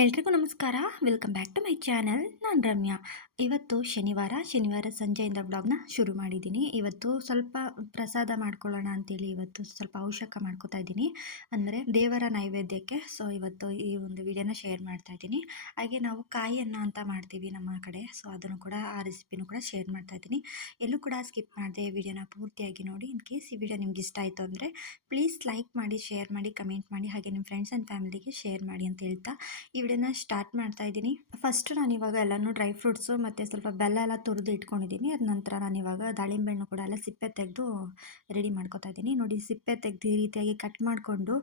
ಎಲ್ರಿಗೂ ನಮಸ್ಕಾರ. Welcome back to my channel. ನಾನು ರಮ್ಯಾ. ಇವತ್ತು ಶನಿವಾರ ಸಂಜೆಯಿಂದ ಬ್ಲಾಗ್ನ ಶುರು ಮಾಡಿದ್ದೀನಿ. ಇವತ್ತು ಸ್ವಲ್ಪ ಪ್ರಸಾದ ಮಾಡ್ಕೊಳ್ಳೋಣ ಅಂತೇಳಿ ಇವತ್ತು ಸ್ವಲ್ಪ ಔಷಧ ಮಾಡ್ಕೋತಾ ಇದ್ದೀನಿ. ಅಂದರೆ ದೇವರ ನೈವೇದ್ಯಕ್ಕೆ. ಸೊ ಇವತ್ತು ಈ ಒಂದು ವಿಡಿಯೋನ ಶೇರ್ ಮಾಡ್ತಾ ಇದ್ದೀನಿ. ಹಾಗೆ ನಾವು ಕಾಯಿ ಅನ್ನ ಅಂತ ಮಾಡ್ತೀವಿ ನಮ್ಮ ಕಡೆ. ಸೊ ಅದನ್ನು ಕೂಡ ಆ ರೆಸಿಪಿನೂ ಕೂಡ ಶೇರ್ ಮಾಡ್ತಾ ಇದ್ದೀನಿ. ಎಲ್ಲೂ ಕೂಡ ಸ್ಕಿಪ್ ಮಾಡದೆ ವಿಡಿಯೋನ ಪೂರ್ತಿಯಾಗಿ ನೋಡಿ. ಇನ್ ಕೇಸ್ ಈ ವಿಡಿಯೋ ನಿಮ್ಗೆ ಇಷ್ಟ ಆಯಿತು ಅಂದರೆ ಪ್ಲೀಸ್ ಲೈಕ್ ಮಾಡಿ, ಶೇರ್ ಮಾಡಿ, ಕಮೆಂಟ್ ಮಾಡಿ, ಹಾಗೆ ನಿಮ್ಮ ಫ್ರೆಂಡ್ಸ್ ಆ್ಯಂಡ್ ಫ್ಯಾಮಿಲಿಗೆ ಶೇರ್ ಮಾಡಿ ಅಂತ ಹೇಳ್ತಾ ಈ ವಿಡಿಯೋನ ಸ್ಟಾರ್ಟ್ ಮಾಡ್ತಾ ಇದ್ದೀನಿ. ಫಸ್ಟ್ ನಾನು ಇವಾಗ ಎಲ್ಲನೂ ಡ್ರೈ ಫ್ರೂಟ್ಸು ಮತ್ತು ಸ್ವಲ್ಪ ಬೆಲ್ಲ ಎಲ್ಲ ತುರಿದು ಇಟ್ಕೊಂಡಿದ್ದೀನಿ. ಅದ ನಂತರ ನಾನು ಇವಾಗ ದಾಳಿಂಬೆ ಹಣ್ಣು ಕೂಡ ಎಲ್ಲ ಸಿಪ್ಪೆ ತೆಗೆದು ರೆಡಿ ಮಾಡ್ಕೊತಾ ಇದ್ದೀನಿ. ನೋಡಿ, ಸಿಪ್ಪೆ ತೆಗೆದು ಈ ರೀತಿಯಾಗಿ ಕಟ್ ಮಾಡಿಕೊಂಡು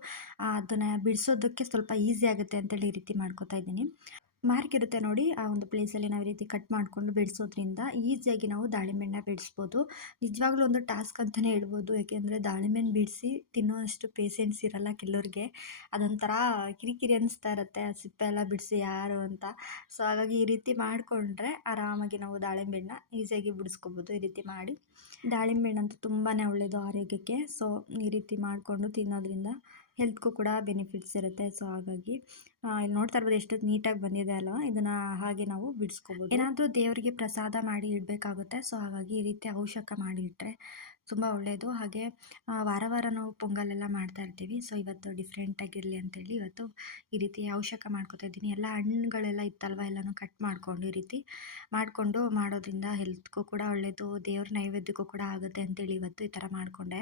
ಅದನ್ನು ಬಿಡಿಸೋದಕ್ಕೆ ಸ್ವಲ್ಪ ಈಸಿ ಆಗುತ್ತೆ ಅಂತೇಳಿ ಈ ರೀತಿ ಮಾಡ್ಕೊತಾ ಇದ್ದೀನಿ. ಮಾರ್ಕ್ ಇರುತ್ತೆ ನೋಡಿ, ಆ ಒಂದು ಪ್ಲೇಸಲ್ಲಿ ನಾವು ಈ ರೀತಿ ಕಟ್ ಮಾಡಿಕೊಂಡು ಬಿಡಿಸೋದ್ರಿಂದ ಈಸಿಯಾಗಿ ನಾವು ದಾಳಿಂಬೆನ ಬಿಡಿಸ್ಬೋದು. ನಿಜವಾಗ್ಲೂ ಒಂದು ಟಾಸ್ಕ್ ಅಂತಲೇ ಹೇಳ್ಬೋದು. ಏಕೆಂದರೆ ದಾಳಿಂಬೆನ ಬಿಡಿಸಿ ತಿನ್ನೋ ಅಷ್ಟು ಪೇಷೆನ್ಸ್ ಇರಲ್ಲ ಕೆಲವ್ರಿಗೆ. ಅದೊಂಥರ ಕಿರಿಕಿರಿ ಅನಿಸ್ತಾ ಇರುತ್ತೆ, ಆ ಸಿಪ್ಪೆ ಎಲ್ಲ ಬಿಡಿಸಿ ಯಾರು ಅಂತ. ಸೊ ಹಾಗಾಗಿ ಈ ರೀತಿ ಮಾಡಿಕೊಂಡ್ರೆ ಆರಾಮಾಗಿ ನಾವು ದಾಳಿಂಬೆನ ಈಸಿಯಾಗಿ ಬಿಡಿಸ್ಕೋಬೋದು. ಈ ರೀತಿ ಮಾಡಿ ದಾಳಿಂಬೆ ಹಣ್ಣಂತೂ ತುಂಬಾ ಒಳ್ಳೆಯದು ಆರೋಗ್ಯಕ್ಕೆ. ಸೊ ಈ ರೀತಿ ಮಾಡಿಕೊಂಡು ತಿನ್ನೋದ್ರಿಂದ ಹೆಲ್ತ್ಗೂ ಕೂಡ ಬೆನಿಫಿಟ್ಸ್ ಇರುತ್ತೆ. ಸೊ ಹಾಗಾಗಿ ಇಲ್ಲಿ ನೋಡ್ತಾ ಇರ್ಬೋದು ಎಷ್ಟು ನೀಟಾಗಿ ಬಂದಿದೆ ಅಲ್ವಾ. ಇದನ್ನು ಹಾಗೆ ನಾವು ಬಿಡಿಸ್ಕೋಬೋದು. ಏನಾದರೂ ದೇವರಿಗೆ ಪ್ರಸಾದ ಮಾಡಿ ಇಡಬೇಕಾಗುತ್ತೆ. ಸೊ ಹಾಗಾಗಿ ಈ ರೀತಿ ಔಷಧ ಮಾಡಿ ಇಟ್ಟರೆ ತುಂಬ ಒಳ್ಳೆಯದು. ಹಾಗೆ ವಾರ ನಾವು ಪೊಂಗಲೆಲ್ಲ ಮಾಡ್ತಾ ಇರ್ತೀವಿ. ಸೊ ಇವತ್ತು ಡಿಫ್ರೆಂಟಾಗಿರಲಿ ಅಂತೇಳಿ ಇವತ್ತು ಈ ರೀತಿ ಔಷಧ ಮಾಡ್ಕೊತಾ ಇದ್ದೀನಿ. ಎಲ್ಲ ಹಣ್ಣುಗಳೆಲ್ಲ ಇತ್ತಲ್ವ, ಎಲ್ಲನೂ ಕಟ್ ಮಾಡಿಕೊಂಡು ಈ ರೀತಿ ಮಾಡಿಕೊಂಡು ಮಾಡೋದ್ರಿಂದ ಹೆಲ್ತ್ಗೂ ಕೂಡ ಒಳ್ಳೆಯದು, ದೇವ್ರ ನೈವೇದ್ಯಕ್ಕೂ ಕೂಡ ಆಗುತ್ತೆ ಅಂತೇಳಿ ಇವತ್ತು ಈ ಥರ ಮಾಡಿಕೊಂಡೆ.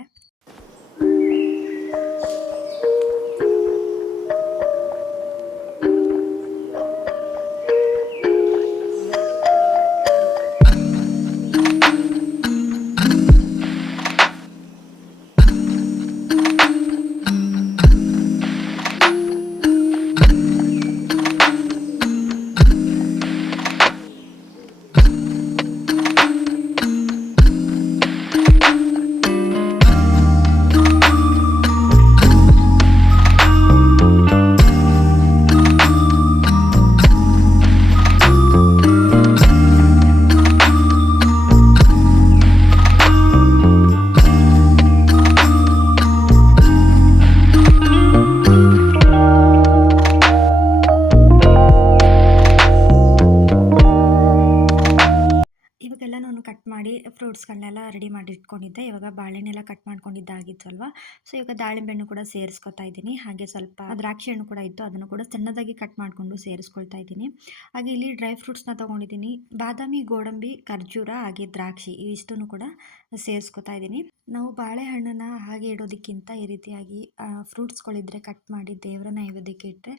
ಇವಾಗೆಲ್ಲ ನಾನು ಕಟ್ ಮಾಡಿ ಫ್ರೂಟ್ಸ್ಗಳನ್ನೆಲ್ಲ ರೆಡಿ ಮಾಡಿ ಇಟ್ಕೊಂಡಿದ್ದೆ. ಇವಾಗ ಬಾಳೆಹಣ್ಣೆಲ್ಲ ಕಟ್ ಮಾಡ್ಕೊಂಡಿದ್ದಾಗಿತ್ತಲ್ವ. ಸೊ ಇವಾಗ ದಾಳಿಂಬೆ ಹಣ್ಣು ಕೂಡ ಸೇರಿಸ್ಕೊತಾ ಇದ್ದೀನಿ. ಹಾಗೆ ಸ್ವಲ್ಪ ದ್ರಾಕ್ಷಿ ಹಣ್ಣು ಕೂಡ ಇತ್ತು, ಅದನ್ನು ಕೂಡ ಸಣ್ಣದಾಗಿ ಕಟ್ ಮಾಡಿಕೊಂಡು ಸೇರಿಸ್ಕೊಳ್ತಾ ಇದ್ದೀನಿ. ಹಾಗೆ ಇಲ್ಲಿ ಡ್ರೈ ಫ್ರೂಟ್ಸ್ನ ತೊಗೊಂಡಿದ್ದೀನಿ. ಬಾದಾಮಿ, ಗೋಡಂಬಿ, ಖರ್ಜೂರ ಹಾಗೆ ದ್ರಾಕ್ಷಿ ಇವಿಷ್ಟನ್ನು ಕೂಡ ಸೇರಿಸ್ಕೊತಾ ಇದ್ದೀನಿ. ನಾವು ಬಾಳೆಹಣ್ಣನ್ನು ಹಾಗೆ ಇಡೋದಕ್ಕಿಂತ ಈ ರೀತಿಯಾಗಿ ಫ್ರೂಟ್ಸ್ಗಳಿದ್ರೆ ಕಟ್ ಮಾಡಿ ದೇವರ ನೈವೇದ್ಯಕ್ಕೆ ಇಟ್ಟರೆ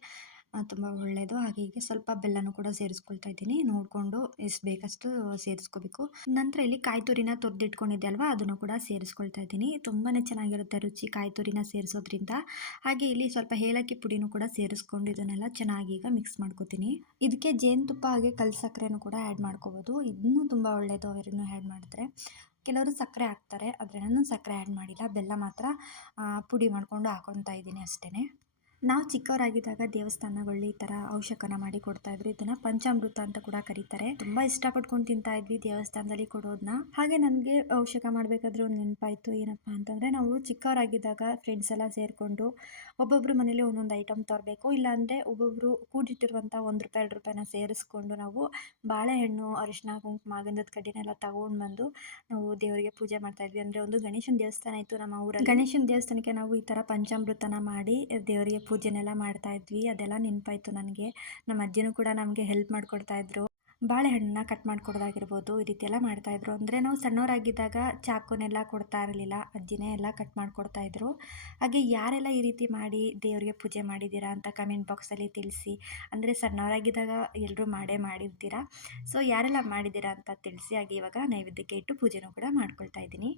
ತುಂಬ ಒಳ್ಳೆಯದು. ಹಾಗೆ ಹೀಗೆ ಸ್ವಲ್ಪ ಬೆಲ್ಲನೂ ಕೂಡ ಸೇರಿಸ್ಕೊಳ್ತಾ ಇದ್ದೀನಿ. ನೋಡಿಕೊಂಡು ಎಷ್ಟು ಬೇಕಷ್ಟು ಸೇರಿಸ್ಕೋಬೇಕು. ನಂತರ ಇಲ್ಲಿ ಕಾಯಿ ತುರಿನ ತುರಿದಿಟ್ಕೊಂಡಿದ್ದೆ ಅಲ್ವಾ, ಅದನ್ನು ಕೂಡ ಸೇರಿಸ್ಕೊಳ್ತಾ ಇದ್ದೀನಿ. ತುಂಬಾ ಚೆನ್ನಾಗಿರುತ್ತೆ ರುಚಿ ಕಾಯಿ ತುರಿನ ಸೇರಿಸೋದ್ರಿಂದ. ಹಾಗೆ ಇಲ್ಲಿ ಸ್ವಲ್ಪ ಏಲಕ್ಕಿ ಪುಡಿನೂ ಕೂಡ ಸೇರಿಸ್ಕೊಂಡು ಇದನ್ನೆಲ್ಲ ಚೆನ್ನಾಗಿ ಈಗ ಮಿಕ್ಸ್ ಮಾಡ್ಕೋತೀನಿ. ಇದಕ್ಕೆ ಜೇನುತುಪ್ಪ ಹಾಗೆ ಕಲ್ ಸಕ್ಕರೆನೂ ಕೂಡ ಆ್ಯಡ್ ಮಾಡ್ಕೋಬೋದು. ಇನ್ನೂ ತುಂಬ ಒಳ್ಳೆಯದು ಅವರನ್ನು ಆ್ಯಡ್ ಮಾಡಿದ್ರೆ. ಕೆಲವರು ಸಕ್ಕರೆ ಹಾಕ್ತಾರೆ, ಆದರೆ ನಾನು ಸಕ್ಕರೆ ಆ್ಯಡ್ ಮಾಡಿಲ್ಲ, ಬೆಲ್ಲ ಮಾತ್ರ ಪುಡಿ ಮಾಡಿಕೊಂಡು ಹಾಕೊತಾ ಇದ್ದೀನಿ ಅಷ್ಟೇ. ನಾವು ಚಿಕ್ಕವರಾಗಿದ್ದಾಗ ದೇವಸ್ಥಾನಗಳಲ್ಲಿ ಈ ಥರ ಔಷಧನ ಮಾಡಿ ಕೊಡ್ತಾಯಿದ್ರು. ಇದನ್ನು ಪಂಚಾಮೃತ ಅಂತ ಕೂಡ ಕರೀತಾರೆ. ತುಂಬ ಇಷ್ಟಪಟ್ಕೊಂಡು ತಿಂತಾ ಇದ್ವಿ ದೇವಸ್ಥಾನದಲ್ಲಿ ಕೊಡೋದನ್ನ. ಹಾಗೆ ನನಗೆ ಔಷಧ ಮಾಡಬೇಕಾದ್ರೆ ಒಂದು ನೆನಪಾಯಿತು. ಏನಪ್ಪ ಅಂತಂದರೆ, ನಾವು ಚಿಕ್ಕವರಾಗಿದ್ದಾಗ ಫ್ರೆಂಡ್ಸ್ ಎಲ್ಲ ಸೇರಿಕೊಂಡು ಒಬ್ಬೊಬ್ಬರು ಮನೇಲಿ ಒಂದೊಂದು ಐಟಮ್ ತರಬೇಕು. ಇಲ್ಲಾಂದರೆ ಒಬ್ಬೊಬ್ಬರು ಕೂಡಿಟ್ಟಿರುವಂಥ ₹1, ₹2 ಸೇರಿಸ್ಕೊಂಡು ನಾವು ಬಾಳೆಹಣ್ಣು, ಅರಿಶಿನ, ಕುಂಕುಮ, ಗಂಧದ ಕಡ್ಡಿನೆಲ್ಲ ತಗೊಂಡು ಬಂದು ನಾವು ದೇವರಿಗೆ ಪೂಜೆ ಮಾಡ್ತಾಯಿದ್ವಿ. ಅಂದರೆ ಒಂದು ಗಣೇಶನ ದೇವಸ್ಥಾನ ಇತ್ತು ನಮ್ಮ ಊರಲ್ಲಿ. ಗಣೇಶನ ದೇವಸ್ಥಾನಕ್ಕೆ ನಾವು ಈ ಥರ ಪಂಚಾಮೃತನ ಮಾಡಿ ದೇವರಿಗೆ ಪೂಜೆನೆಲ್ಲ ಮಾಡ್ತಾ ಇದ್ವಿ. ಅದೆಲ್ಲ ನೆನಪಾಯಿತು ನನಗೆ. ನಮ್ಮ ಅಜ್ಜಿನೂ ಕೂಡ ನಮಗೆ ಹೆಲ್ಪ್ ಮಾಡಿಕೊಡ್ತಾಯಿದ್ರು. ಬಾಳೆಹಣ್ಣನ್ನ ಕಟ್ ಮಾಡಿಕೊಡೋದಾಗಿರ್ಬೋದು, ಈ ರೀತಿ ಎಲ್ಲ ಮಾಡ್ತಾಯಿದ್ರು. ಅಂದರೆ ನಾವು ಸಣ್ಣವರಾಗಿದ್ದಾಗ ಚಾಕುನೆಲ್ಲ ಕೊಡ್ತಾ ಇರಲಿಲ್ಲ, ಅಜ್ಜಿನೇ ಎಲ್ಲ ಕಟ್ ಮಾಡಿಕೊಡ್ತಾಯಿದ್ರು. ಹಾಗೆ ಯಾರೆಲ್ಲ ಈ ರೀತಿ ಮಾಡಿ ದೇವರಿಗೆ ಪೂಜೆ ಮಾಡಿದ್ದೀರಾ ಅಂತ ಕಮೆಂಟ್ ಬಾಕ್ಸಲ್ಲಿ ತಿಳಿಸಿ. ಅಂದರೆ ಸಣ್ಣವರಾಗಿದ್ದಾಗ ಎಲ್ಲರೂ ಮಾಡಿರ್ತೀರಾ. ಸೊ ಯಾರೆಲ್ಲ ಮಾಡಿದ್ದೀರಾ ಅಂತ ತಿಳಿಸಿ. ಹಾಗೆ ಇವಾಗ ನೈವೇದ್ಯಕ್ಕೆ ಇಟ್ಟು ಪೂಜೆನೂ ಕೂಡ ಮಾಡ್ಕೊಳ್ತಾ ಇದ್ದೀನಿ.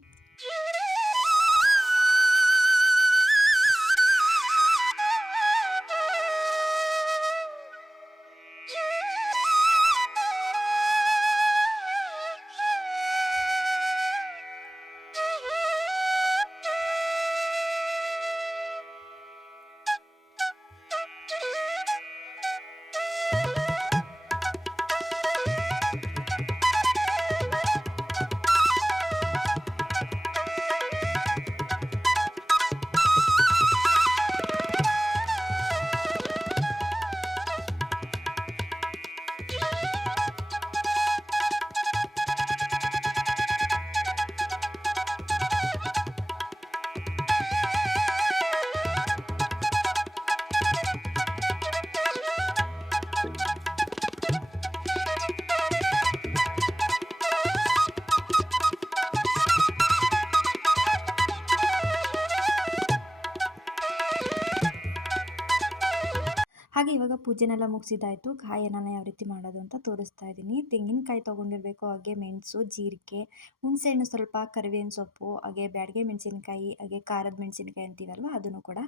ಇವಾಗ ಪೂಜೆನೆಲ್ಲ ಮುಗಿಸಿದ್ದಾಯಿತು. ಕಾಯಿಯನ್ನ ಯಾವ ರೀತಿ ಮಾಡೋದು ಅಂತ ತೋರಿಸ್ತಾ ಇದ್ದೀನಿ. ತೆಂಗಿನಕಾಯಿ ತೊಗೊಂಡಿರಬೇಕು, ಹಾಗೆ ಮೆಣಸು, ಜೀರಿಗೆ, ಹುಣಸೆಹಣ್ಣು ಸ್ವಲ್ಪ, ಕರಿಬೇವಿನ ಸೊಪ್ಪು, ಹಾಗೆ ಬ್ಯಾಡಗೆ ಮೆಣಸಿನಕಾಯಿ, ಹಾಗೆ ಖಾರದ ಮೆಣಸಿನಕಾಯಿ ಅಂತೀವಲ್ವ ಅದನ್ನು ಕೂಡ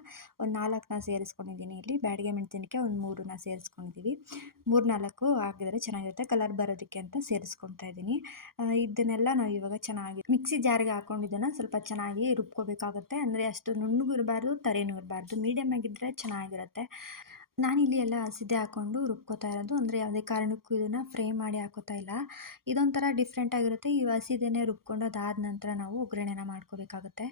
ಒಂದು 4ನ ಸೇರಿಸ್ಕೊಂಡಿದ್ದೀನಿ. ಇಲ್ಲಿ ಬ್ಯಾಡಗೆ ಮೆಣಸಿನಕಾಯಿ ಒಂದು 3ನ ಸೇರಿಸ್ಕೊಂಡಿದ್ದೀವಿ. 3, 4 ಹಾಕಿದರೆ ಚೆನ್ನಾಗಿರುತ್ತೆ, ಕಲರ್ ಬರೋದಕ್ಕೆ ಅಂತ ಸೇರಿಸ್ಕೊತಾ ಇದ್ದೀನಿ. ಇದನ್ನೆಲ್ಲ ನಾವು ಇವಾಗ ಚೆನ್ನಾಗಿ ಮಿಕ್ಸಿ ಜಾರ್ಗೆ ಹಾಕೊಂಡು ಇದನ್ನು ಸ್ವಲ್ಪ ಚೆನ್ನಾಗಿ ರುಬ್ಕೋಬೇಕಾಗುತ್ತೆ. ಅಂದರೆ ಅಷ್ಟು ನುಣ್ಣಗೂ ಇರಬಾರ್ದು, ತರಿನೂ ಇರಬಾರ್ದು, ಮೀಡಿಯಮ್ ಆಗಿದ್ದರೆ ಚೆನ್ನಾಗಿರುತ್ತೆ. ನಾನಿಲ್ಲಿ ಎಲ್ಲ ಹಸಿದೆ ಹಾಕ್ಕೊಂಡು ರುಬ್ಕೋತಾ ಇರೋದು. ಅಂದರೆ ಯಾವುದೇ ಕಾರಣಕ್ಕೂ ಇದನ್ನು ಫ್ರೈ ಮಾಡಿ ಹಾಕೋತಾ ಇಲ್ಲ. ಇದೊಂಥರ ಡಿಫ್ರೆಂಟ್ ಆಗಿರುತ್ತೆ. ಈ ಹಸಿದೇನೆ ರುಬ್ಕೊಂಡು ಅದಾದ ನಂತರ ನಾವು ಒಗ್ಗರಣೆನ ಮಾಡ್ಕೋಬೇಕಾಗುತ್ತೆ.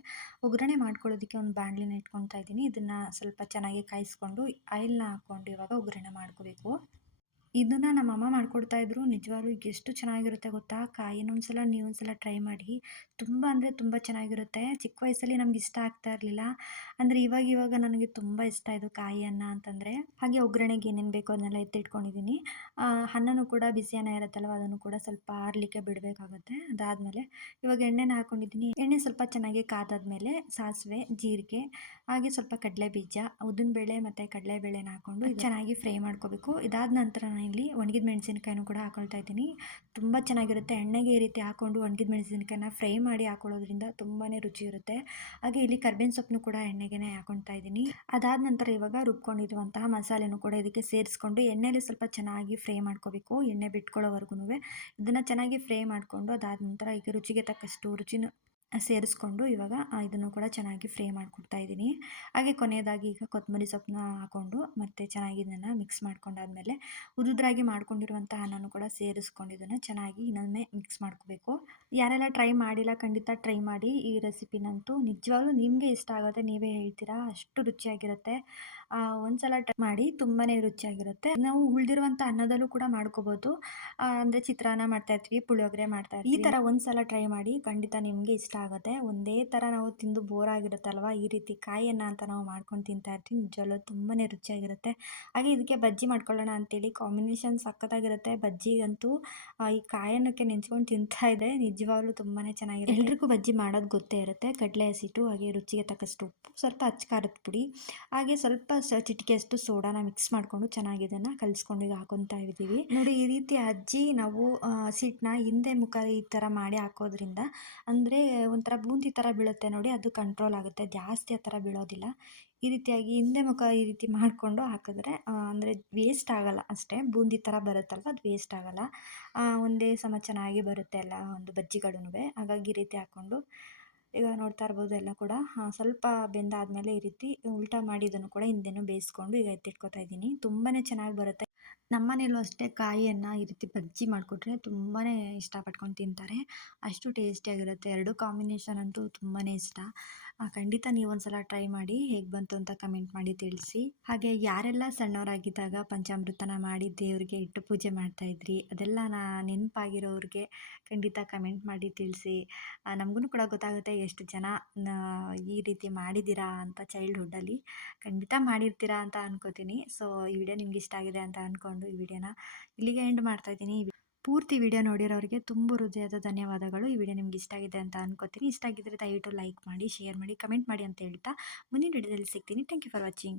ಒಗ್ಗರಣೆ ಮಾಡ್ಕೊಳ್ಳೋದಕ್ಕೆ ಒಂದು ಬಾಣಲಿನ ಇಟ್ಕೊತಾ ಇದ್ದೀನಿ. ಇದನ್ನು ಸ್ವಲ್ಪ ಚೆನ್ನಾಗಿ ಕಾಯಿಸ್ಕೊಂಡು ಆಯಿಲ್ನ ಹಾಕ್ಕೊಂಡು ಇವಾಗ ಒಗ್ಗರಣೆ ಮಾಡ್ಕೋಬೇಕು. ಇದನ್ನು ನಮ್ಮಮ್ಮ ಮಾಡ್ಕೊಡ್ತಾಯಿದ್ರು. ನಿಜವಾಗ್ಲೂ ಎಷ್ಟು ಚೆನ್ನಾಗಿರುತ್ತೆ ಗೊತ್ತಾ? ಕಾಯಿನ ಒಂದ್ಸಲ ನೀವೊಂದ್ಸಲ ಟ್ರೈ ಮಾಡಿ. ತುಂಬ ಅಂದರೆ ತುಂಬ ಚೆನ್ನಾಗಿರುತ್ತೆ. ಚಿಕ್ಕ ವಯಸ್ಸಲ್ಲಿ ನಮ್ಗೆ ಇಷ್ಟ ಆಗ್ತಾ ಇರಲಿಲ್ಲ. ಅಂದರೆ ಇವಾಗ ನನಗೆ ತುಂಬ ಇಷ್ಟ ಇದು ಕಾಯಿ ಅನ್ನ ಅಂತಂದರೆ. ಹಾಗೆ ಒಗ್ಗರಣೆಗೆ ಏನೇನು ಬೇಕೋ ಅದನ್ನೆಲ್ಲ ಎತ್ತಿಟ್ಕೊಂಡಿದ್ದೀನಿ. ಅನ್ನನೂ ಕೂಡ ಬಿಸಿ ಅನ್ನ ಇರುತ್ತಲ್ವ ಅದನ್ನು ಕೂಡ ಸ್ವಲ್ಪ ಆರಲಿಕ್ಕೆ ಬಿಡಬೇಕಾಗುತ್ತೆ. ಅದಾದಮೇಲೆ ಇವಾಗ ಎಣ್ಣೆನ ಹಾಕ್ಕೊಂಡಿದ್ದೀನಿ. ಎಣ್ಣೆ ಸ್ವಲ್ಪ ಚೆನ್ನಾಗಿ ಕಾದಾದ್ಮೇಲೆ ಸಾಸಿವೆ, ಜೀರಿಗೆ, ಹಾಗೆ ಸ್ವಲ್ಪ ಕಡಲೆಬೀಜ, ಉದ್ದಿನಬೇಳೆ ಮತ್ತು ಕಡಲೆಬೇಳೆನ ಹಾಕ್ಕೊಂಡು ಚೆನ್ನಾಗಿ ಫ್ರೈ ಮಾಡ್ಕೋಬೇಕು. ಇದಾದ ನಂತರ ನಾನು ಇಲ್ಲಿ ಒಣಗಿದ ಮೆಣಸಿನಕಾಯಿನೂ ಕೂಡ ಹಾಕೊಳ್ತಾ ಇದ್ದೀನಿ. ತುಂಬ ಚೆನ್ನಾಗಿರುತ್ತೆ. ಎಣ್ಣೆಗೆ ಈ ರೀತಿ ಹಾಕ್ಕೊಂಡು ಒಣಗಿದ ಮೆಣಸಿನಕಾಯಿನ ಫ್ರೈ ಮಾಡಿ ಹಾಕೊಳ್ಳೋದ್ರಿಂದ ತುಂಬಾ ರುಚಿ ಇರುತ್ತೆ. ಹಾಗೆ ಇಲ್ಲಿ ಕರ್ಬೇವಿನ ಸೊಪ್ಪನ್ನು ಕೂಡ ಎಣ್ಣೆಗೆ ಹಾಕೊಳ್ತಾ ಇದ್ದೀನಿ. ಅದಾದ ನಂತರ ಇವಾಗ ರುಬ್ಕೊಂಡಿರುವಂತಹ ಮಸಾಲೆನೂ ಕೂಡ ಇದಕ್ಕೆ ಸೇರಿಸ್ಕೊಂಡು ಎಣ್ಣೆಲಿ ಸ್ವಲ್ಪ ಚೆನ್ನಾಗಿ ಫ್ರೈ ಮಾಡ್ಕೋಬೇಕು. ಎಣ್ಣೆ ಬಿಟ್ಕೊಳ್ಳೋವರೆಗೂ ಇದನ್ನು ಚೆನ್ನಾಗಿ ಫ್ರೈ ಮಾಡಿಕೊಂಡು ಅದಾದ ನಂತರ ಈಗ ರುಚಿಗೆ ತಕ್ಕಷ್ಟು ರುಚಿನ ಸೇರಿಸ್ಕೊಂಡು ಇವಾಗ ಇದನ್ನು ಕೂಡ ಚೆನ್ನಾಗಿ ಫ್ರೈ ಮಾಡ್ಕೊಡ್ತಾ ಇದ್ದೀನಿ. ಹಾಗೆ ಕೊನೆಯದಾಗಿ ಈಗ ಕೊತ್ತಂಬರಿ ಸೊಪ್ಪನ್ನ ಹಾಕ್ಕೊಂಡು ಮತ್ತೆ ಚೆನ್ನಾಗಿ ಇದನ್ನು ಮಿಕ್ಸ್ ಮಾಡ್ಕೊಂಡಾದ್ಮೇಲೆ ಉದುದ್ರಾಗಿ ಮಾಡ್ಕೊಂಡಿರುವಂಥ ಅನ್ನನೂ ಕೂಡ ಸೇರಿಸ್ಕೊಂಡು ಇದನ್ನು ಚೆನ್ನಾಗಿ ಇನ್ನೊಮ್ಮೆ ಮಿಕ್ಸ್ ಮಾಡ್ಕೋಬೇಕು. ಯಾರೆಲ್ಲ ಟ್ರೈ ಮಾಡಿಲ್ಲ ಖಂಡಿತ ಟ್ರೈ ಮಾಡಿ ಈ ರೆಸಿಪಿನಂತೂ. ನಿಜವಾಗ್ಲೂ ನಿಮಗೆ ಇಷ್ಟ ಆಗುತ್ತೆ, ನೀವೇ ಹೇಳ್ತೀರಾ ಅಷ್ಟು ರುಚಿಯಾಗಿರುತ್ತೆ. ಒಂದ್ಸಲ ಟ್ರೈ ಮಾಡಿ, ತುಂಬಾ ರುಚಿಯಾಗಿರುತ್ತೆ. ನಾವು ಉಳಿದಿರುವಂಥ ಅನ್ನದಲ್ಲೂ ಕೂಡ ಮಾಡ್ಕೋಬೋದು. ಅಂದರೆ ಚಿತ್ರಾನ್ನ ಮಾಡ್ತಾಯಿರ್ತೀವಿ, ಪುಳಿಯೋಗರೆ ಮಾಡ್ತಾಯಿರ್ತೀವಿ. ಈ ಥರ ಒಂದ್ಸಲ ಟ್ರೈ ಮಾಡಿ, ಖಂಡಿತ ನಿಮಗೆ ಇಷ್ಟ ಆಗುತ್ತೆ. ಒಂದೇ ಥರ ನಾವು ತಿಂದು ಬೋರ್ ಆಗಿರುತ್ತಲ್ವ, ಈ ರೀತಿ ಕಾಯಿಯನ್ನ ಅಂತ ನಾವು ಮಾಡ್ಕೊಂಡು ತಿಂತಾ ಇರ್ತೀವಿ. ನಿಜವಾಗ್ಲೂ ತುಂಬಾ ರುಚಿಯಾಗಿರುತ್ತೆ. ಹಾಗೆ ಇದಕ್ಕೆ ಬಜ್ಜಿ ಮಾಡ್ಕೊಳ್ಳೋಣ ಅಂತೇಳಿ ಕಾಂಬಿನೇಷನ್ ಸಖತ್ತಾಗಿರುತ್ತೆ. ಬಜ್ಜಿಗಂತೂ ಈ ಕಾಯನ್ನಕ್ಕೆ ನೆಂಚ್ಕೊಂಡು ತಿಂತಾ ಇದ್ದರೆ ನಿಜವಾಗ್ಲೂ ತುಂಬಾ ಚೆನ್ನಾಗಿರುತ್ತೆ. ಎಲ್ರಿಗೂ ಬಜ್ಜಿ ಮಾಡೋದು ಗೊತ್ತೇ ಇರುತ್ತೆ. ಕಡಲೆ ಹಸಿಟ್ಟು, ಹಾಗೆ ರುಚಿಗೆ ತಕ್ಕಷ್ಟು ಉಪ್ಪು, ಸ್ವಲ್ಪ ಅಚ್ಚ ಖಾರದ ಪುಡಿ, ಹಾಗೆ ಸ್ವಲ್ಪ ಚಿಟಿಕೆಯಷ್ಟು ಸೋಡಾನ ಮಿಕ್ಸ್ ಮಾಡಿಕೊಂಡು ಚೆನ್ನಾಗಿ ಇದನ್ನು ಕಲಿಸ್ಕೊಂಡು ಈಗ ಹಾಕೊತಾ ಇದ್ದೀವಿ. ನೋಡಿ ಈ ರೀತಿ ಅಜ್ಜಿ ನಾವು ಹಸಿಟ್ಟನ್ನ ಹಿಂದೆ ಮುಖ ಈ ಥರ ಮಾಡಿ ಹಾಕೋದ್ರಿಂದ ಅಂದರೆ ಒಂಥರ ಬೂಂದಿ ಥರ ಬೀಳುತ್ತೆ ನೋಡಿ, ಅದು ಕಂಟ್ರೋಲ್ ಆಗುತ್ತೆ. ಜಾಸ್ತಿ ಆ ಥರ ಬೀಳೋದಿಲ್ಲ. ಈ ರೀತಿಯಾಗಿ ಹಿಂದೆ ಮುಖ ಈ ರೀತಿ ಮಾಡಿಕೊಂಡು ಹಾಕಿದ್ರೆ ಅಂದರೆ ವೇಸ್ಟ್ ಆಗೋಲ್ಲ ಅಷ್ಟೇ. ಬೂಂದಿ ಥರ ಬರುತ್ತಲ್ವ, ಅದು ವೇಸ್ಟ್ ಆಗೋಲ್ಲ. ಒಂದೇ ಸಮ ಚೆನ್ನಾಗಿ ಬರುತ್ತೆ ಎಲ್ಲ ಒಂದು ಬಜ್ಜಿಗಳೂ. ಹಾಗಾಗಿ ಈ ರೀತಿ ಹಾಕ್ಕೊಂಡು ಈಗ ನೋಡ್ತಾ ಇರ್ಬೋದು ಎಲ್ಲ ಕೂಡ ಸ್ವಲ್ಪ ಬೆಂದಾದಮೇಲೆ ಈ ರೀತಿ ಉಲ್ಟಾ ಮಾಡಿ ಇದನ್ನು ಕೂಡ ಹಿಂದೆನೂ ಬೇಯಿಸ್ಕೊಂಡು ಈಗ ಎತ್ತಿಟ್ಕೊತಾ ಇದ್ದೀನಿ. ತುಂಬಾ ಚೆನ್ನಾಗಿ ಬರುತ್ತೆ. ನಮ್ಮನೇಲೂ ಅಷ್ಟೇ ಕಾಯಿಯನ್ನು ಈ ರೀತಿ ಬಜ್ಜಿ ಮಾಡಿಕೊಟ್ರೆ ತುಂಬಾ ಇಷ್ಟಪಟ್ಕೊಂಡು ತಿಂತಾರೆ. ಅಷ್ಟು ಟೇಸ್ಟಿಯಾಗಿರುತ್ತೆ. ಎರಡು ಕಾಂಬಿನೇಷನ್ ಅಂತೂ ತುಂಬಾ ಇಷ್ಟ. ಖಂಡಿತ ನೀವೊಂದ್ಸಲ ಟ್ರೈ ಮಾಡಿ, ಹೇಗೆ ಬಂತು ಅಂತ ಕಮೆಂಟ್ ಮಾಡಿ ತಿಳಿಸಿ. ಹಾಗೆ ಯಾರೆಲ್ಲ ಸಣ್ಣವರಾಗಿದ್ದಾಗ ಪಂಚಾಮೃತನ ಮಾಡಿ ದೇವರಿಗೆ ಇಟ್ಟು ಪೂಜೆ ಮಾಡ್ತಾಯಿದ್ರಿ, ಅದೆಲ್ಲ ನೆನಪಾಗಿರೋರಿಗೆ ಖಂಡಿತ ಕಮೆಂಟ್ ಮಾಡಿ ತಿಳಿಸಿ. ನಮಗೂ ಕೂಡ ಗೊತ್ತಾಗುತ್ತೆ ಎಷ್ಟು ಜನ ಈ ರೀತಿ ಮಾಡಿದ್ದೀರಾ ಅಂತ ಚೈಲ್ಡ್ಹುಡ್ಡಲ್ಲಿ. ಖಂಡಿತ ಮಾಡಿರ್ತೀರಾ ಅಂತ ಅನ್ಕೋತೀನಿ. ಸೊ ಈ ವಿಡಿಯೋ ನಿಮ್ಗೆ ಇಷ್ಟ ಆಗಿದೆ ಅಂತ ಅಂದ್ಕೊಂಡು ಈ ವಿಡಿಯೋನ ಇಲ್ಲಿಗೆ ಎಂಡ್ ಮಾಡ್ತಾಯಿದ್ದೀನಿ. ಪೂರ್ತಿ ವಿಡಿಯೋ ನೋಡಿರೋರಿಗೆ ತುಂಬ ಹೃದಯದ ಧನ್ಯವಾದಗಳು. ಈ ವಿಡಿಯೋ ನಿಮ್ಗೆ ಇಷ್ಟ ಆಗಿದೆ ಅಂತ ಅನ್ಕೋತೀನಿ. ಇಷ್ಟ ಆಗಿದ್ದರೆ ದಯವಿಟ್ಟು ಲೈಕ್ ಮಾಡಿ, ಶೇರ್ ಮಾಡಿ, ಕಮೆಂಟ್ ಮಾಡಿ ಅಂತ ಹೇಳ್ತಾ ಮುಂದಿನ ವಿಡಿಯೋದಲ್ಲಿ ಸಿಗ್ತೀನಿ. Thank you for watching.